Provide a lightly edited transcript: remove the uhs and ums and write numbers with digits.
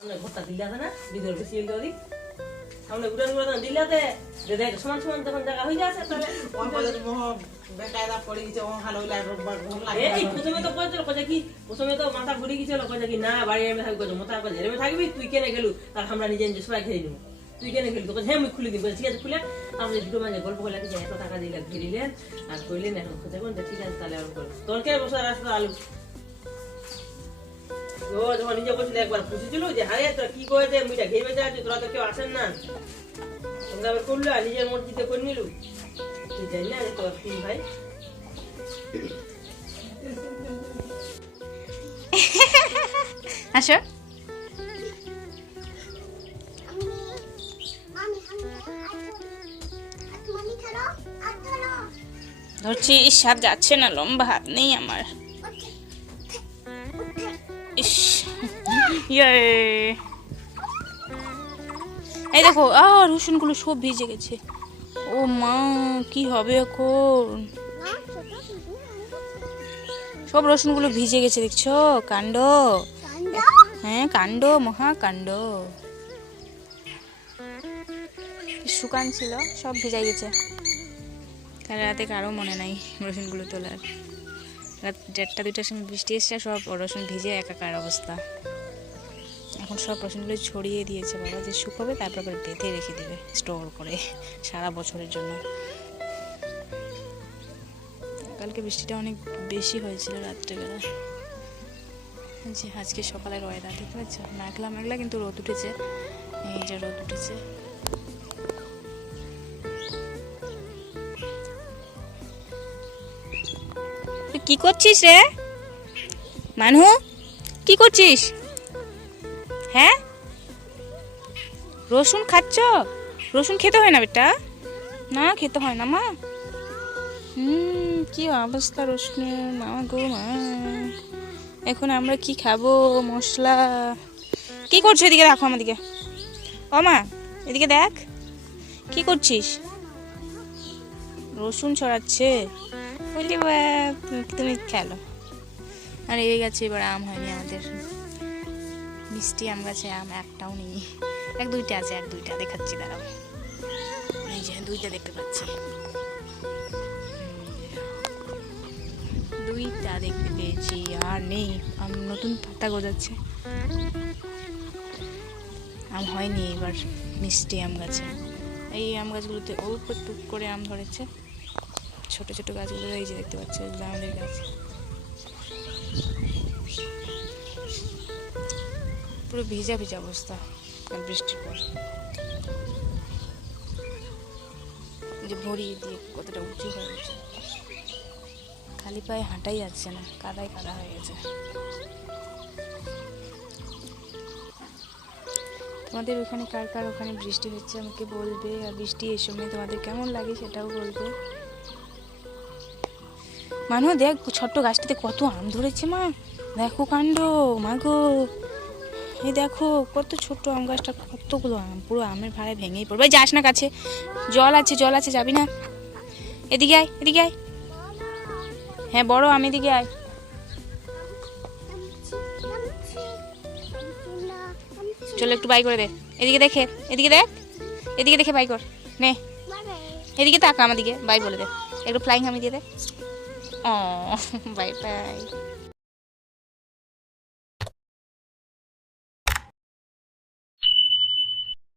ঘরটা দিলাতে না বিদর বেশি এলি আমরা গুড়ান গুড়ান দিলাতে দে সমান সমান যখন জায়গা হয়ে যাচ্ছে তাহলে কোন পদে মোহ বেকায়দা পড়ে গেছে ও ভালো লাগে ভালো লাগে এই প্রথমে তো কইছিল কই কি প্রথমে তো মাথা ঘুরে গিয়েছিল কই কি না বাড়ি এমে থাকবি কই মাথা কই এমে থাকবি তুই কেনে গেলু আর আমরা নিজে নিজে সবাই খেয়ে নিব তুই কেনে গেলু তো হ্যাঁ মুখ খুলে দিব ঠিক আছে খুলে আমরা দুটো মানে গল্প করলে যে এত টাকা দিলা ঘিরিলেন আর কইলেন এখন খোঁজে কোন ঠিক আছে তাহলে আর করব তোর কে বসে রাস্তা আলু ও যখন নিজে বসে একবার বুঝেছিল যে আরে তোরা কি কইতে মুইটা ঘেমে যাচ্ছি তোরা তো কেউ আসেন না তোমরা আবার করলো আর নিজের মর্জিতে করে নিলু তুই জানি না তোর তিন ভাই আসো ধরছি ইস হাত যাচ্ছে না লম্বা হাত নেই আমার ইস ইয়ে এই দেখো রসুনগুলো সব ভিজে গেছে ও মা কি হবে এখন সব রসুনগুলো ভিজে গেছে দেখছো কাণ্ড হ্যাঁ কাণ্ড মহাকাণ্ড শুকান ছিল সব ভিজাই গেছে কাল রাতে কারো মনে নাই রসুনগুলো তোলার রাত 1টা 2টার সময় বৃষ্টি এসছে সব রসুন ভিজে একাকার অবস্থা এখন সব রসুনগুলো ছড়িয়ে দিয়েছে বাবা যে শুকাবে তারপর করে বেঁধে রেখে দেবে স্টোর করে সারা বছরের জন্য কালকে বৃষ্টিটা অনেক বেশি হয়েছিল রাত্রেবেলা যে আজকে সকালের ওয়েদার দেখতে পাচ্ছ মেঘলা মেঘলা কিন্তু রোদ উঠেছে এই যে রোদ উঠেছে তুই কি করছিস রে মানু কি করছিস হ্যাঁ রসুন খাচ্ছ রসুন খেতে হয় না বেটা না খেতে হয় না মা কি অবস্থা রসুনের মা গো মা এখন আমরা কি খাবো মশলা কি করছো এদিকে রাখো আমাদিকে ও মা এদিকে দেখ কি করছিস রসুন ছড়াচ্ছে বললি তুমি খেলো আর এই গাছে এবার আম হয়নি আমাদের মিষ্টি আম গাছে আম একটাও নেই 1-2টা আছে 1-2টা দেখাচ্ছি দাঁড়াও এই যে 2টা দেখতে পাচ্ছি 2টা দেখতে পেয়েছি আর নেই আম নতুন পাতা গজাচ্ছে আম হয়নি এবার মিষ্টি আম গাছে এই আম গাছগুলোতে অল্প টুক করে আম ধরেছে ছোট ছোট গাছগুলো এই যে দেখতে পাচ্ছি আমাদের গাছ পুরো ভিজা ভিজা অবস্থা বৃষ্টির পর যে ভরিয়ে দিয়ে কতটা উঁচু হয়ে গেছে খালি পায়ে হাঁটাই যাচ্ছে না কাদায় কাদা হয়ে গেছে তোমাদের ওখানে কার কার ওখানে বৃষ্টি হচ্ছে আমাকে বলবে আর বৃষ্টি এই সময় তোমাদের কেমন লাগে সেটাও বলবে মানু দেখ ছোট্ট গাছটিতে কত আম ধরেছে মা দেখো কাণ্ড মা গো এই দেখো কত ছোট্ট আম গাছটা কতগুলো আম পুরো আমের ভাড়ায় ভেঙেই পড়বে যাস না কাছে জল আছে যাবি না এদিকে আয় হ্যাঁ বড় আম এদিকে আয় চলো একটু বাই করে দে এদিকে দেখ এদিকে দেখে বাই কর নে এদিকে তাকা আমাদিকে বাই বলে দে একটু ফ্লাইং হামি দিয়ে দে ও বাই বাই